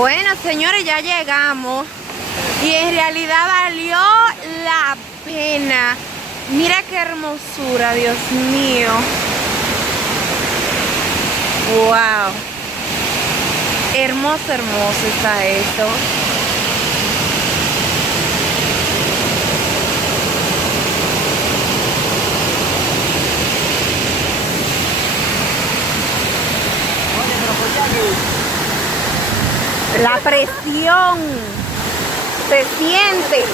Bueno, señores, ya llegamos y en realidad valió la pena. Mira qué hermosura, Dios mío. Wow. Hermoso, hermoso está esto. La presión se siente.